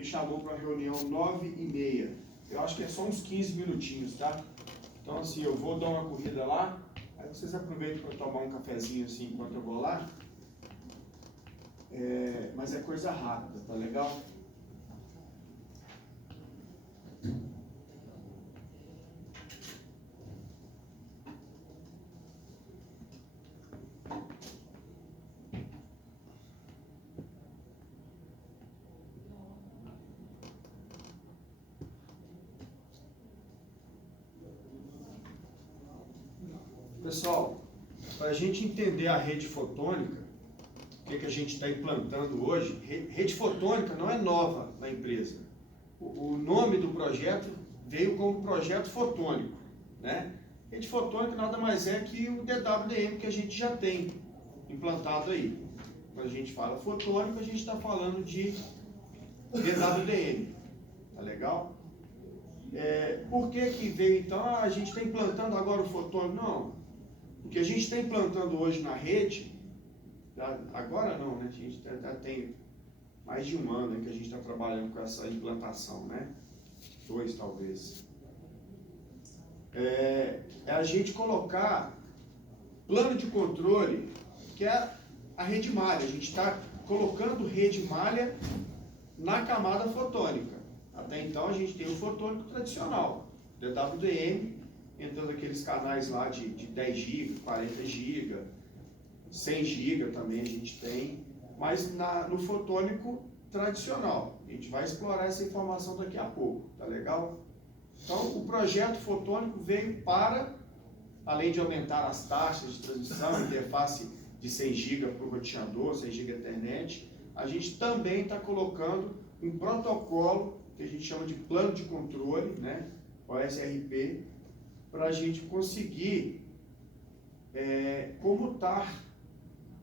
me chamou para uma reunião 9h30. Eu acho que é só uns 15 minutinhos, tá? Então, assim, eu vou dar uma corrida lá, aí vocês aproveitam para tomar um cafezinho assim enquanto eu vou lá. Mas é coisa rápida, tá legal? Pessoal, para a gente entender a rede fotônica, o que a gente está implantando hoje, rede fotônica não é nova na empresa. O nome do projeto veio como projeto fotônico, né? Rede fotônica nada mais é que o DWDM que a gente já tem implantado aí. Quando a gente fala fotônico, a gente está falando de DWDM, tá legal? Por que veio então? A gente está implantando agora o fotônico? Não. O que a gente está implantando hoje na rede, agora não, né? A gente já tem mais de um ano que a gente está trabalhando com essa implantação, né? 2 talvez. É a gente colocar plano de controle, que é a rede malha. A gente está colocando rede malha na camada fotônica. Até então a gente tem o fotônico tradicional, DWDM, entrando aqueles canais lá de 10 GB, 40 GB, 100 GB também a gente tem, mas no fotônico tradicional. A gente vai explorar essa informação daqui a pouco, tá legal? Então, o projeto fotônico veio para, além de aumentar as taxas de transmissão, interface de 100 GB para o roteador, 100 GB internet, a gente também está colocando um protocolo que a gente chama de plano de controle, né, OSRP, para a gente conseguir comutar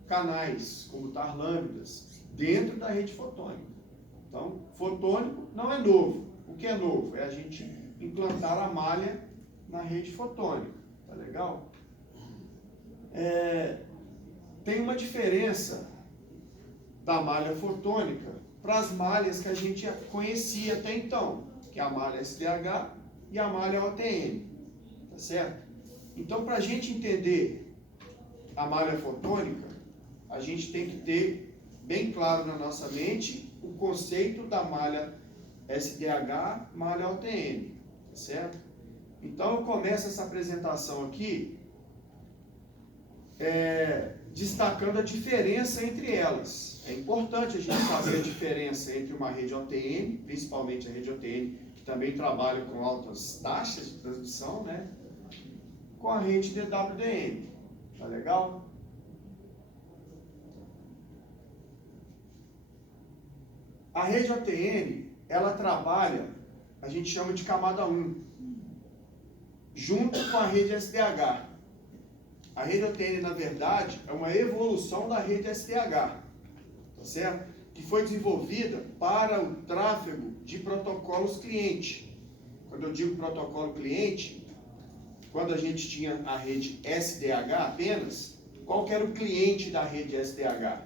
canais, comutar lâminas dentro da rede fotônica. Então, fotônico não é novo. O que é novo? É a gente implantar a malha na rede fotônica. Tá legal? Tem uma diferença da malha fotônica para as malhas que a gente conhecia até então, que é a malha SDH e a malha OTN. Tá certo? Então, para a gente entender a malha fotônica, a gente tem que ter bem claro na nossa mente o conceito da malha SDH, malha OTN, tá certo? Então, eu começo essa apresentação aqui destacando a diferença entre elas. É importante a gente saber a diferença entre uma rede OTN, principalmente a rede OTN, que também trabalha com altas taxas de transmissão, né? Com a rede DWDM. Tá legal? A rede OTN, ela trabalha, a gente chama de camada 1, junto com a rede SDH. A rede OTN, na verdade, é uma evolução da rede SDH, tá certo? Que foi desenvolvida para o tráfego de protocolos cliente. Quando eu digo protocolo cliente, quando a gente tinha a rede SDH apenas, qual que era o cliente da rede SDH?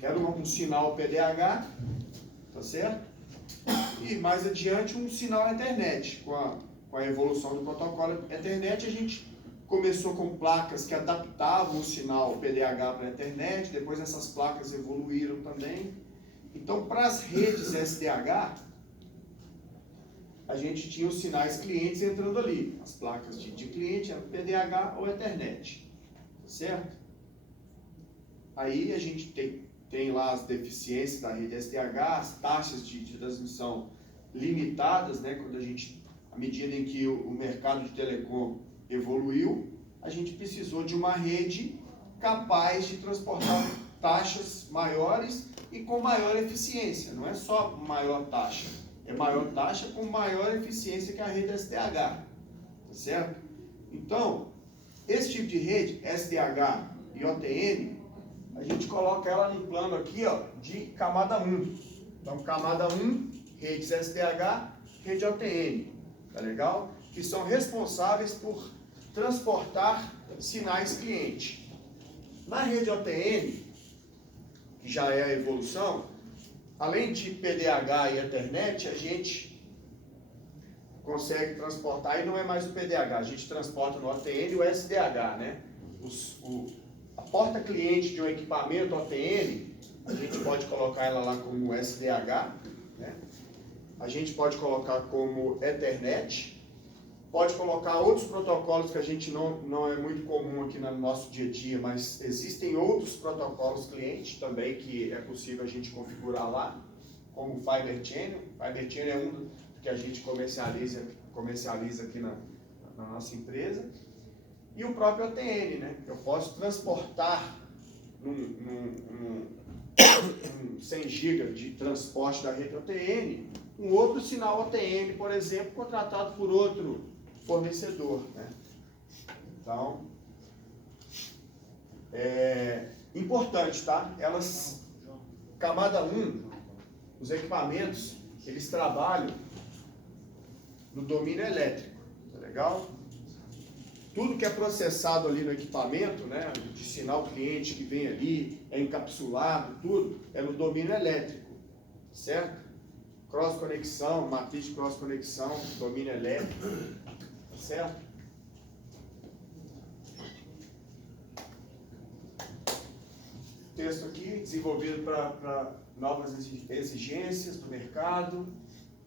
Era um sinal PDH, tá certo? E mais adiante um sinal Ethernet. Com a evolução do protocolo Ethernet, a gente começou com placas que adaptavam o sinal PDH para a Ethernet, depois essas placas evoluíram também. Então, para as redes SDH, a gente tinha os sinais clientes entrando ali. As placas de cliente eram PDH ou Ethernet, certo? Aí a gente tem lá as deficiências da rede SDH, as taxas de transmissão limitadas, né? À medida em que o mercado de telecom evoluiu, a gente precisou de uma rede capaz de transportar taxas maiores e com maior eficiência. Não é só maior taxa, é maior taxa com maior eficiência que a rede SDH, tá certo? Então, esse tipo de rede, SDH e OTN, a gente coloca ela no plano aqui, ó, de camada 1. Então, camada 1, redes SDH, rede OTN, tá legal? Que são responsáveis por transportar sinais cliente. Na rede OTN, que já é a evolução, além de PDH e Ethernet, a gente consegue transportar, e não é mais o PDH, a gente transporta no OTN e o SDH, né? A porta cliente de um equipamento OTN, a gente pode colocar ela lá como SDH, né? A gente pode colocar como Ethernet, pode colocar outros protocolos que a gente não é muito comum aqui no nosso dia a dia, mas existem outros protocolos clientes também que é possível a gente configurar lá, como o Fiber Channel. Fiber Channel é um que a gente comercializa aqui na nossa empresa. E o próprio OTN, né? Eu posso transportar num 100 GB de transporte da rede OTN, um outro sinal OTN, por exemplo, contratado por outro fornecedor, né? Então, é importante, tá? Camada 1, os equipamentos, eles trabalham no domínio elétrico, tá legal? Tudo que é processado ali no equipamento, né, de sinal cliente que vem ali, é encapsulado, tudo, é no domínio elétrico, certo? Cross-conexão, matriz de cross-conexão, domínio elétrico, tá certo? Texto aqui, desenvolvido para novas exigências do mercado,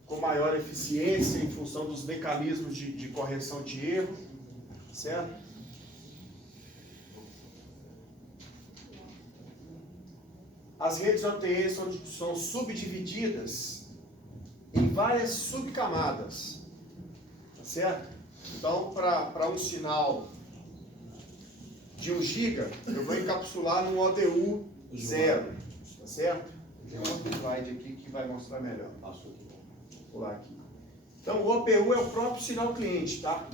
com maior eficiência em função dos mecanismos de correção de erro, certo? As redes OTN são subdivididas em várias subcamadas, tá certo? Então, para um sinal de 1 GB, eu vou encapsular num ODU 0, tá certo? Tem um outro slide aqui que vai mostrar melhor. Vou pular aqui. Então, o OPU é o próprio sinal cliente, tá?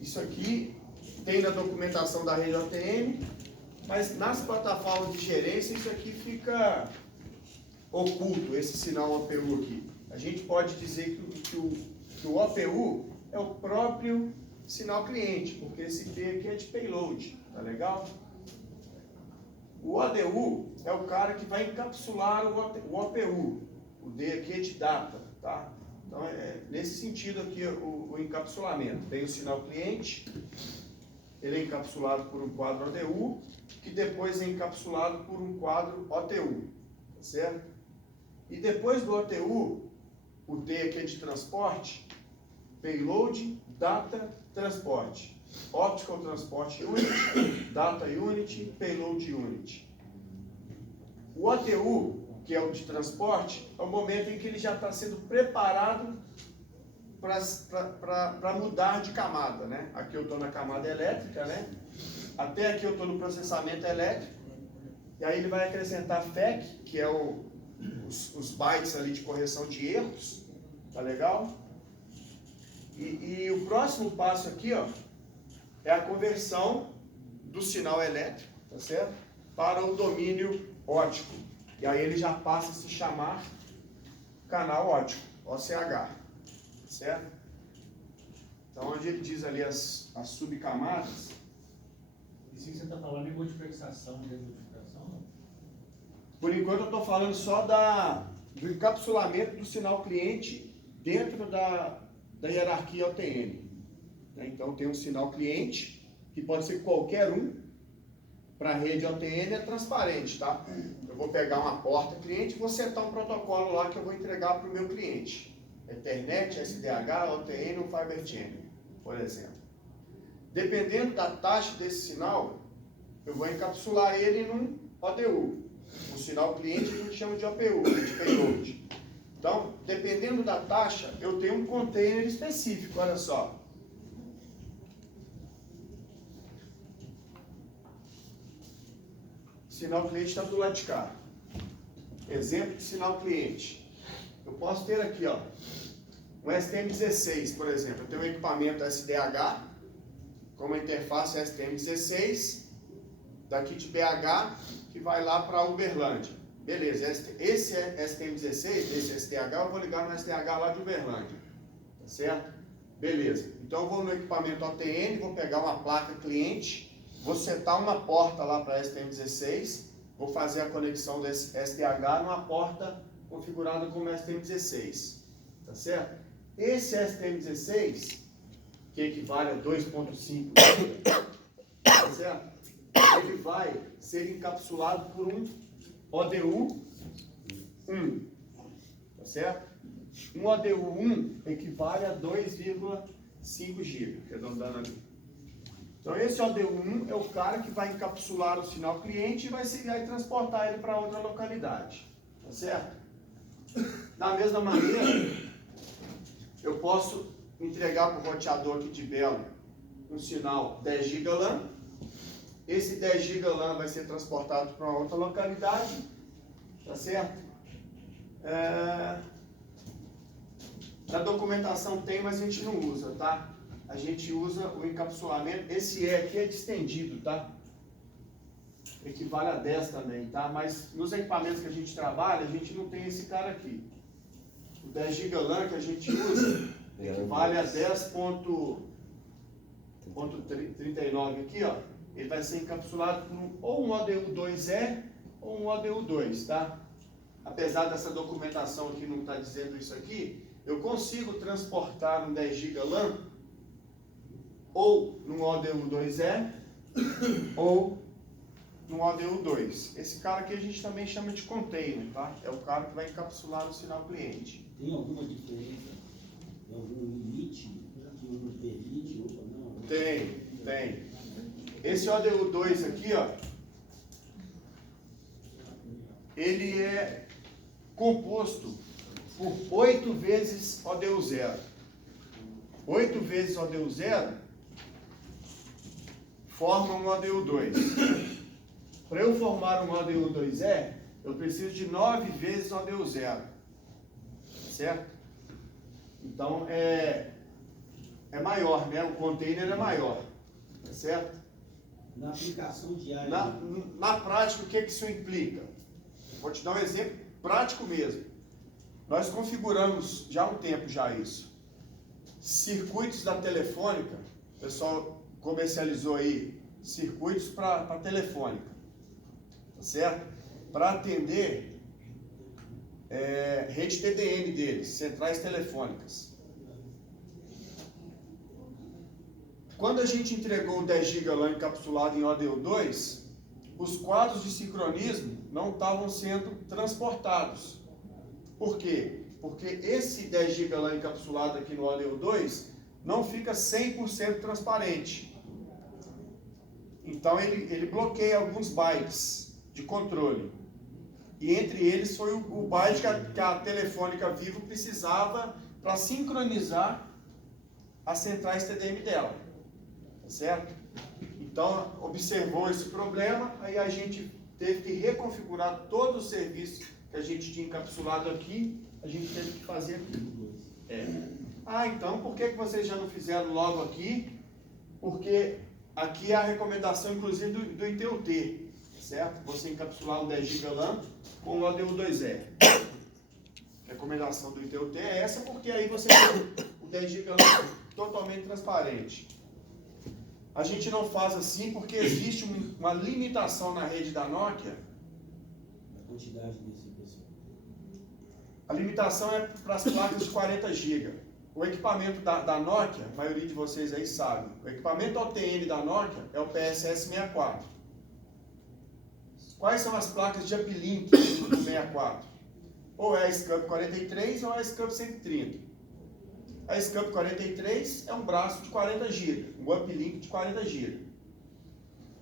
Isso aqui tem na documentação da rede OTN, mas nas plataformas de gerência isso aqui fica oculto, esse sinal OPU aqui. A gente pode dizer que o OPU é o próprio sinal cliente, porque esse P aqui é de payload, tá legal? O ODU é o cara que vai encapsular o OPU, o D aqui é de data, tá? Então é nesse sentido aqui o encapsulamento. Tem o sinal cliente, ele é encapsulado por um quadro ODU, que depois é encapsulado por um quadro OTU, tá certo? E depois do OTU, o D aqui é de transporte, payload, data, transporte. Optical Transport Unit, Data Unit, Payload Unit. O OTU, que é o de transporte, é o momento em que ele já está sendo preparado para mudar de camada, né? Aqui eu estou na camada elétrica, né? Até aqui eu estou no processamento elétrico. E aí ele vai acrescentar FEC, que é os bytes ali de correção de erros. Tá legal? E o próximo passo aqui, ó, é a conversão do sinal elétrico, tá certo? Para o domínio óptico. E aí ele já passa a se chamar canal óptico, OCH, certo? Então, onde ele diz ali as subcamadas. Isso que você está falando em multiplexação, desmultiplicação, não? Por enquanto eu estou falando só do encapsulamento do sinal cliente dentro da hierarquia OTN. Então tem um sinal cliente, que pode ser qualquer um. Para a rede OTN é transparente, tá? Eu vou pegar uma porta cliente e vou setar um protocolo lá que eu vou entregar para o meu cliente. Ethernet, SDH, OTN ou Fiber Channel, por exemplo. Dependendo da taxa desse sinal, eu vou encapsular ele num ODU. O sinal cliente a gente chama de OPU, de payload. Então, dependendo da taxa, eu tenho um container específico, olha só. Sinal cliente está do lado de cá. Exemplo de sinal cliente. Eu posso ter aqui, ó, um STM16, por exemplo. Eu tenho um equipamento SDH, com uma interface STM16, daqui de BH, que vai lá para Uberlândia. Beleza, esse STM16, esse SDH, eu vou ligar no SDH lá de Uberlândia. Tá certo? Beleza. Então eu vou no equipamento OTN, vou pegar uma placa cliente, vou setar uma porta lá para STM16, vou fazer a conexão desse SDH numa porta configurada como STM16, tá certo? Esse STM16, que equivale a 2.5, tá certo? Ele vai ser encapsulado por um ODU 1, tá certo? Um ODU 1 equivale a 2,5 GB, arredondando ali. Então esse ODU 1 é o cara que vai encapsular o sinal cliente e vai transportar ele para outra localidade, tá certo? Da mesma maneira, eu posso entregar para o roteador aqui de Belo um sinal 10 GB LAN. Esse 10 GB LAN vai ser transportado para uma outra localidade, tá certo? Na documentação tem, mas a gente não usa, tá? A gente usa o encapsulamento. Esse E aqui é distendido, tá? Equivale a 10 também, tá? Mas nos equipamentos que a gente trabalha, a gente não tem esse cara aqui. O 10 GB LAN que a gente usa equivale a 10.39 aqui, ó. Ele vai ser encapsulado por ou um ODU 2E ou um ODU 2, tá? Apesar dessa documentação aqui não estar dizendo isso aqui, eu consigo transportar um 10 GB LAN ou num ODU 2E ou num ODU 2. Esse cara aqui a gente também chama de container, tá? É o cara que vai encapsular o sinal cliente. Tem alguma diferença? Tem algum limite? Que um permite, outro não? Tem. Esse ODU 2 aqui, ó, ele é composto por 8 vezes ODU 0. 8 vezes ODU 0 formam um ODU 2. Para eu formar um ODU 2E, eu preciso de 9 vezes ODU 0. Certo? Então, é maior, né? O container é maior. Tá certo? Na aplicação diária. Na prática, o que isso implica? Vou te dar um exemplo prático mesmo. Nós configuramos já há um tempo já isso. Circuitos da Telefônica, o pessoal comercializou aí circuitos para Telefônica, tá certo? Para atender rede TDM deles, centrais telefônicas. Quando a gente entregou o 10 GB LAN encapsulado em ODU 2, os quadros de sincronismo não estavam sendo transportados. Por quê? Porque esse 10 GB LAN encapsulado aqui no ODU 2 não fica 100% transparente. Então ele bloqueia alguns bytes de controle. E entre eles foi o byte que a Telefônica Vivo precisava para sincronizar as centrais TDM dela. Tá certo? Então, observou esse problema, aí a gente teve que reconfigurar todos os serviços que a gente tinha encapsulado aqui, a gente teve que fazer aqui. Então, por que vocês já não fizeram logo aqui? Porque aqui é a recomendação, inclusive, do ITUT, certo? Você encapsular um 10 GB LAN com um ODU 2E. A recomendação do ITUT é essa, porque aí você tem o 10 GB LAN totalmente transparente. A gente não faz assim porque existe uma limitação na rede da Nokia. A quantidade desse pessoal. A limitação é para as placas de 40 GB. O equipamento da Nokia, a maioria de vocês aí sabe, o equipamento OTN da Nokia é o PSS64. Quais são as placas de uplink do 64? Ou é a SCUP 43 ou é a SCUP 130. A SCUP 43 é um braço de 40 GB, um uplink de 40 GB.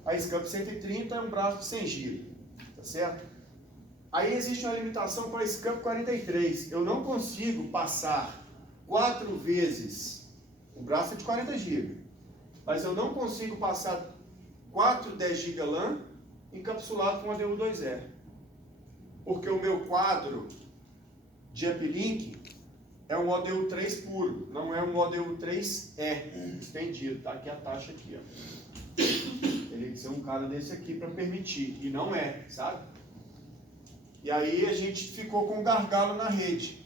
A SCUP 130 é um braço de 100 GB, tá certo? Aí existe uma limitação para a SCUP 43. Eu não consigo passar 4 vezes, o braço é de 40 GB, mas eu não consigo passar 4 10 GB LAN encapsulado com ODU 2E. Porque o meu quadro de uplink é um ODU 3 puro, não é um ODU 3E estendido, tá? Aqui a taxa aqui, ó. Teria que ser um cara desse aqui para permitir, e não é, sabe? E aí a gente ficou com um gargalo na rede.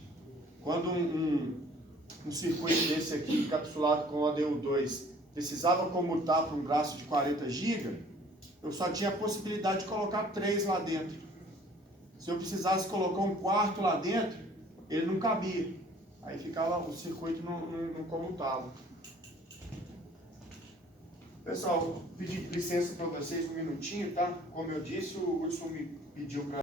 Quando um circuito desse aqui, encapsulado com ODU 2, precisava comutar para um braço de 40 GB, eu só tinha a possibilidade de colocar 3 lá dentro. Se eu precisasse colocar um quarto lá dentro, ele não cabia. Aí ficava o circuito não comutava. Pessoal, vou pedir licença para vocês um minutinho, tá? Como eu disse, o Hudson me pediu para